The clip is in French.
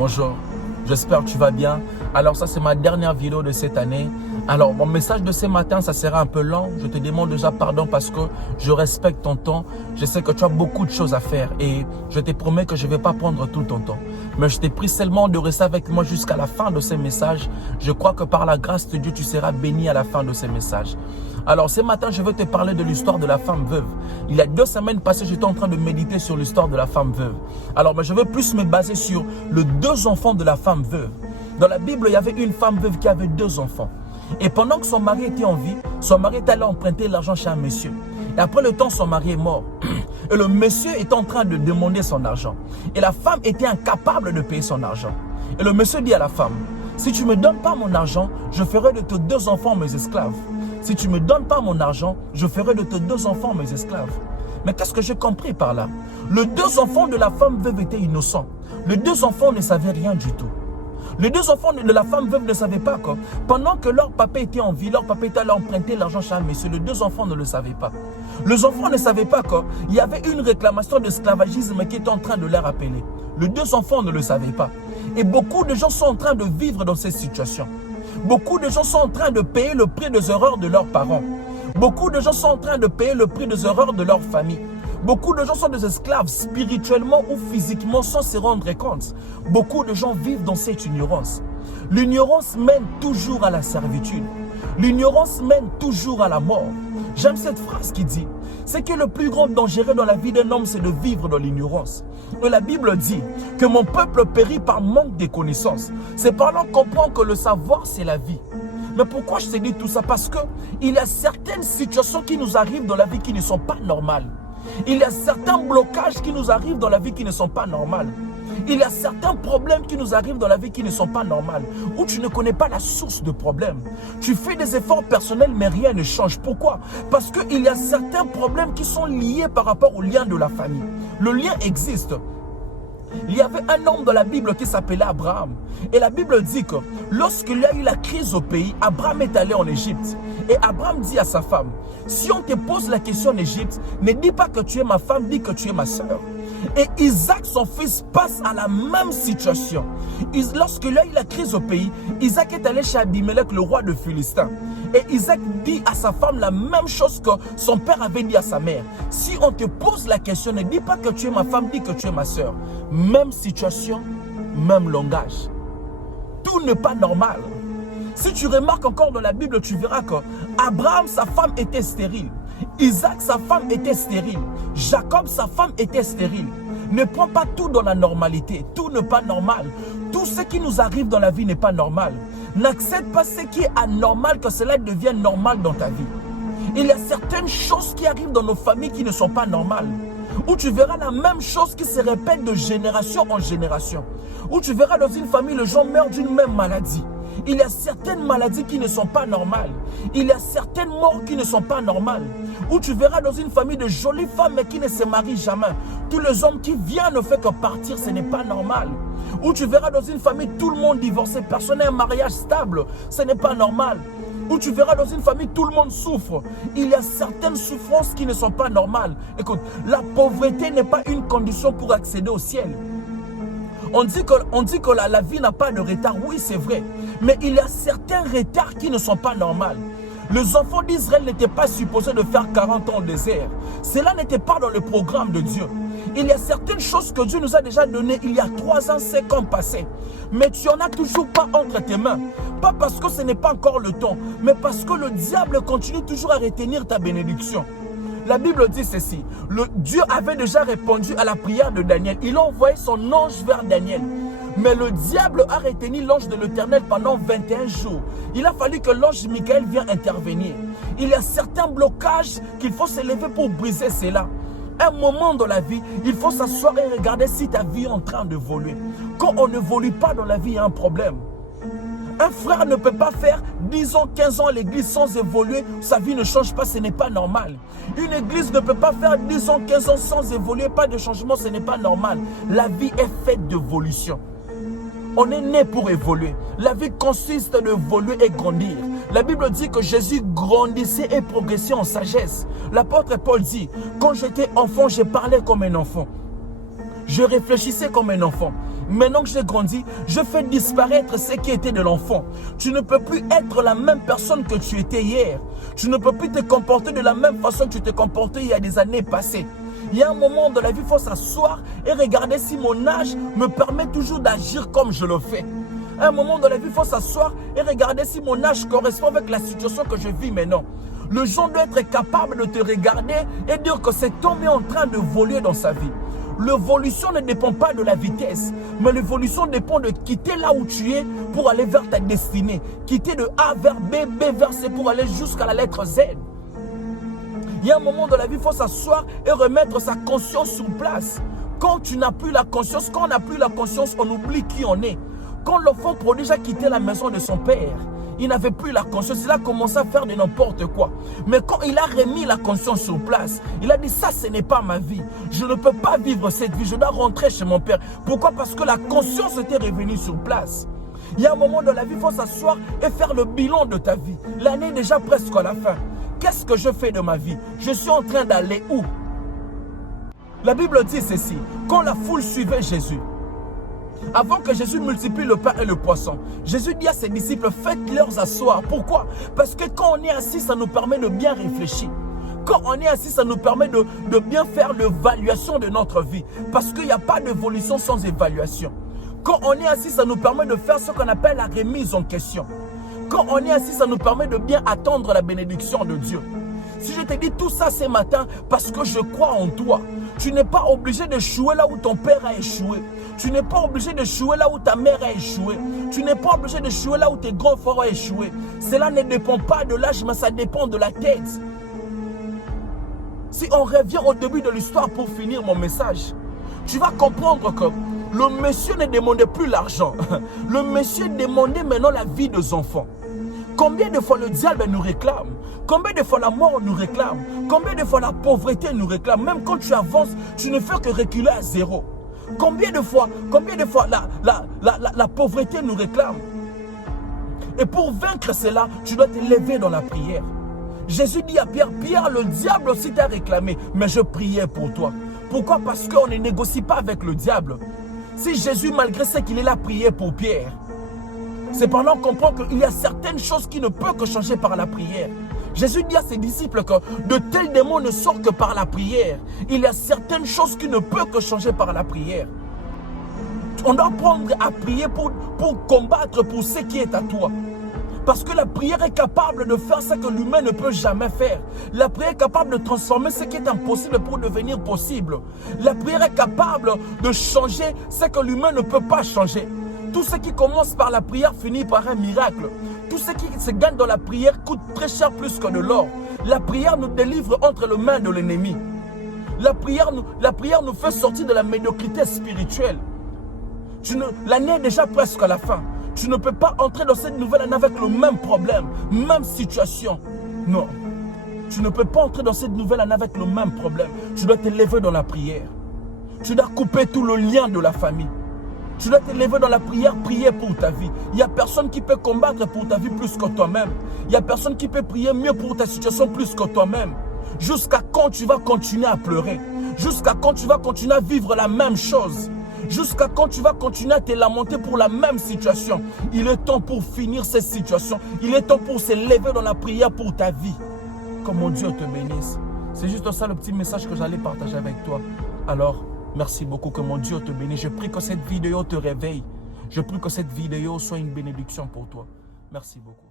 Bonjour, j'espère que tu vas bien. Alors ça, c'est ma dernière vidéo de cette année. Alors, mon message de ce matin, ça sera un peu lent. Je te demande déjà pardon parce que je respecte ton temps. Je sais que tu as beaucoup de choses à faire et je te promets que je ne vais pas prendre tout ton temps. Mais je t'ai pris seulement de rester avec moi jusqu'à la fin de ce message. Je crois que par la grâce de Dieu, tu seras béni à la fin de ce message. Alors, ce matin, je veux te parler de l'histoire de la femme veuve. Il y a 2 semaines passées, j'étais en train de méditer sur l'histoire de la femme veuve. Alors, mais je veux plus me baser sur les 2 enfants de la femme veuve. Dans la Bible, il y avait une femme veuve qui avait 2 enfants. Et pendant que son mari était en vie, son mari est allé emprunter l'argent chez un monsieur. Et après le temps, son mari est mort. Et le monsieur est en train de demander son argent. Et la femme était incapable de payer son argent. Et le monsieur dit à la femme, si tu ne me donnes pas mon argent, je ferai de tes 2 enfants mes esclaves. Si tu ne me donnes pas mon argent, je ferai de tes 2 enfants mes esclaves. Mais qu'est-ce que j'ai compris par là? Les 2 enfants de la femme veuve étaient innocents. Les 2 enfants ne savaient rien du tout. Les 2 enfants de la femme veuve ne savaient pas que pendant que leur papa était en vie, leur papa était allé emprunter l'argent chez un monsieur. Les 2 enfants ne le savaient pas. Les enfants ne savaient pas qu'il y avait une réclamation d'esclavagisme qui était en train de leur appeler. Les 2 enfants ne le savaient pas. Et beaucoup de gens sont en train de vivre dans cette situation. Beaucoup de gens sont en train de payer le prix des erreurs de leurs parents. Beaucoup de gens sont en train de payer le prix des erreurs de leur famille. Beaucoup de gens sont des esclaves spirituellement ou physiquement sans se rendre compte. Beaucoup de gens vivent dans cette ignorance. L'ignorance mène toujours à la servitude. L'ignorance mène toujours à la mort. J'aime cette phrase qui dit, c'est que le plus grand danger dans la vie d'un homme, c'est de vivre dans l'ignorance. Et la Bible dit que mon peuple périt par manque de connaissances. C'est par là qu'on comprend que le savoir, c'est la vie. Mais pourquoi je te dis tout ça? Parce qu'il y a certaines situations qui nous arrivent dans la vie qui ne sont pas normales. Il y a certains blocages qui nous arrivent dans la vie qui ne sont pas normaux. Il y a certains problèmes qui nous arrivent dans la vie qui ne sont pas normaux. Où tu ne connais pas la source de problème. Tu fais des efforts personnels mais rien ne change. Pourquoi? Parce qu'il y a certains problèmes qui sont liés par rapport au lien de la famille. Le lien existe. Il y avait un homme dans la Bible qui s'appelait Abraham. Et la Bible dit que lorsqu'il y a eu la crise au pays, Abraham est allé en Égypte. Et Abraham dit à sa femme, si on te pose la question en Égypte, ne dis pas que tu es ma femme, dis que tu es ma soeur. Et Isaac, son fils, passe à la même situation. Lorsqu'il y a eu la crise au pays, Isaac est allé chez Abimelech, le roi de Philistin. Et Isaac dit à sa femme la même chose que son père avait dit à sa mère. Si on te pose la question, ne dis pas que tu es ma femme, dis que tu es ma soeur. Même situation, même langage. Tout n'est pas normal. Si tu remarques encore dans la Bible, tu verras que Abraham, sa femme était stérile. Isaac, sa femme était stérile. Jacob, sa femme était stérile. Ne prends pas tout dans la normalité. Tout n'est pas normal. Tout ce qui nous arrive dans la vie n'est pas normal. N'accepte pas ce qui est anormal, que cela devienne normal dans ta vie. Il y a certaines choses qui arrivent dans nos familles qui ne sont pas normales. Où tu verras la même chose qui se répète de génération en génération. Où tu verras dans une famille, les gens meurent d'une même maladie. Il y a certaines maladies qui ne sont pas normales. Il y a certaines morts qui ne sont pas normales. Où tu verras dans une famille de jolies femmes mais qui ne se marient jamais. Tous les hommes qui viennent ne font que partir, ce n'est pas normal. Où tu verras dans une famille tout le monde divorcé, personne n'a un mariage stable, ce n'est pas normal. Où tu verras dans une famille tout le monde souffre. Il y a certaines souffrances qui ne sont pas normales. Écoute, la pauvreté n'est pas une condition pour accéder au ciel. On dit que la vie n'a pas de retard. Oui, c'est vrai. Mais il y a certains retards qui ne sont pas normaux. Les enfants d'Israël n'étaient pas supposés de faire 40 ans au désert. Cela n'était pas dans le programme de Dieu. Il y a certaines choses que Dieu nous a déjà données il y a 3 ans, 5 ans passés. Mais tu n'en as toujours pas entre tes mains. Pas parce que ce n'est pas encore le temps, mais parce que le diable continue toujours à retenir ta bénédiction. La Bible dit ceci, Dieu avait déjà répondu à la prière de Daniel. Il a envoyé son ange vers Daniel. Mais le diable a retenu l'ange de l'Éternel pendant 21 jours. Il a fallu que l'ange Michael vienne intervenir. Il y a certains blocages qu'il faut se lever pour briser cela. Un moment dans la vie, il faut s'asseoir et regarder si ta vie est en train d'évoluer. Quand on n'évolue pas dans la vie, il y a un problème. Un frère ne peut pas faire 10 ans, 15 ans à l'église sans évoluer. Sa vie ne change pas, ce n'est pas normal. Une église ne peut pas faire 10 ans, 15 ans sans évoluer. Pas de changement, ce n'est pas normal. La vie est faite d'évolution. On est né pour évoluer. La vie consiste à évoluer et grandir. La Bible dit que Jésus grandissait et progressait en sagesse. L'apôtre Paul dit, quand j'étais enfant, je parlais comme un enfant. Je réfléchissais comme un enfant. Maintenant que j'ai grandi, je fais disparaître ce qui était de l'enfant. Tu ne peux plus être la même personne que tu étais hier. Tu ne peux plus te comporter de la même façon que tu t'es comporté il y a des années passées. Il y a un moment de la vie, il faut s'asseoir et regarder si mon âge me permet toujours d'agir comme je le fais. À un moment de la vie, il faut s'asseoir et regarder si mon âge correspond avec la situation que je vis maintenant. Le gens doit être capable de te regarder et dire que cet homme est en train d'évoluer dans sa vie. L'évolution ne dépend pas de la vitesse, mais l'évolution dépend de quitter là où tu es pour aller vers ta destinée. Quitter de A vers B, B vers C pour aller jusqu'à la lettre Z. Il y a un moment de la vie, il faut s'asseoir et remettre sa conscience sur place. Quand tu n'as plus la conscience, quand on n'a plus la conscience, on oublie qui on est. Quand l'enfant prodige a quitté la maison de son père, il n'avait plus la conscience, il a commencé à faire de n'importe quoi. Mais quand il a remis la conscience sur place, il a dit ça, ce n'est pas ma vie. Je ne peux pas vivre cette vie, je dois rentrer chez mon père. Pourquoi? Parce que la conscience était revenue sur place. Il y a un moment de la vie, il faut s'asseoir et faire le bilan de ta vie. L'année est déjà presque à la fin. Qu'est-ce que je fais de ma vie? Je suis en train d'aller où? La Bible dit ceci, quand la foule suivait Jésus, avant que Jésus multiplie le pain et le poisson, Jésus dit à ses disciples, faites-leur asseoir. Pourquoi? Parce que quand on est assis, ça nous permet de bien réfléchir. Quand on est assis, ça nous permet de bien faire l'évaluation de notre vie. Parce qu'il n'y a pas d'évolution sans évaluation. Quand on est assis, ça nous permet de faire ce qu'on appelle la remise en question. Quand on est assis, ça nous permet de bien attendre la bénédiction de Dieu. Si je te dis tout ça ce matin, parce que je crois en toi, tu n'es pas obligé d'échouer là où ton père a échoué. Tu n'es pas obligé d'échouer là où ta mère a échoué. Tu n'es pas obligé d'échouer là où tes grands frères ont échoué. Cela ne dépend pas de l'âge, mais ça dépend de la tête. Si on revient au début de l'histoire pour finir mon message, tu vas comprendre que le monsieur ne demandait plus l'argent. Le monsieur demandait maintenant la vie des enfants. Combien de fois le diable nous réclame? Combien de fois la mort nous réclame? Combien de fois la pauvreté nous réclame? Même quand tu avances, tu ne fais que reculer à zéro. Combien de fois la pauvreté nous réclame? Et pour vaincre cela, tu dois te lever dans la prière. Jésus dit à Pierre, Pierre, le diable aussi t'a réclamé, mais je priais pour toi. Pourquoi? Parce qu'on ne négocie pas avec le diable. Si Jésus, malgré ce qu'il est là, priait pour Pierre, cependant, on comprend qu'il y a certaines choses qui ne peuvent que changer par la prière. Jésus dit à ses disciples que de tels démons ne sortent que par la prière. Il y a certaines choses qui ne peuvent que changer par la prière. On doit apprendre à prier pour combattre pour ce qui est à toi. Parce que la prière est capable de faire ce que l'humain ne peut jamais faire. La prière est capable de transformer ce qui est impossible pour devenir possible. La prière est capable de changer ce que l'humain ne peut pas changer. Tout ce qui commence par la prière finit par un miracle. Tout ce qui se gagne dans la prière coûte très cher plus que de l'or. La prière nous délivre entre les mains de l'ennemi. La prière nous fait sortir de la médiocrité spirituelle. L'année est déjà presque à la fin. Tu ne peux pas entrer dans cette nouvelle année avec le même problème, même situation. Non. Tu ne peux pas entrer dans cette nouvelle année avec le même problème. Tu dois te lever dans la prière. Tu dois couper tout le lien de la famille. Tu dois te lever dans la prière, prier pour ta vie. Il n'y a personne qui peut combattre pour ta vie plus que toi-même. Il n'y a personne qui peut prier mieux pour ta situation plus que toi-même. Jusqu'à quand tu vas continuer à pleurer? Jusqu'à quand tu vas continuer à vivre la même chose? Jusqu'à quand tu vas continuer à te lamenter pour la même situation? Il est temps pour finir cette situation. Il est temps pour se lever dans la prière pour ta vie. Que mon Dieu te bénisse. C'est juste ça le petit message que j'allais partager avec toi. Alors, merci beaucoup, que mon Dieu te bénisse. Je prie que cette vidéo te réveille. Je prie que cette vidéo soit une bénédiction pour toi. Merci beaucoup.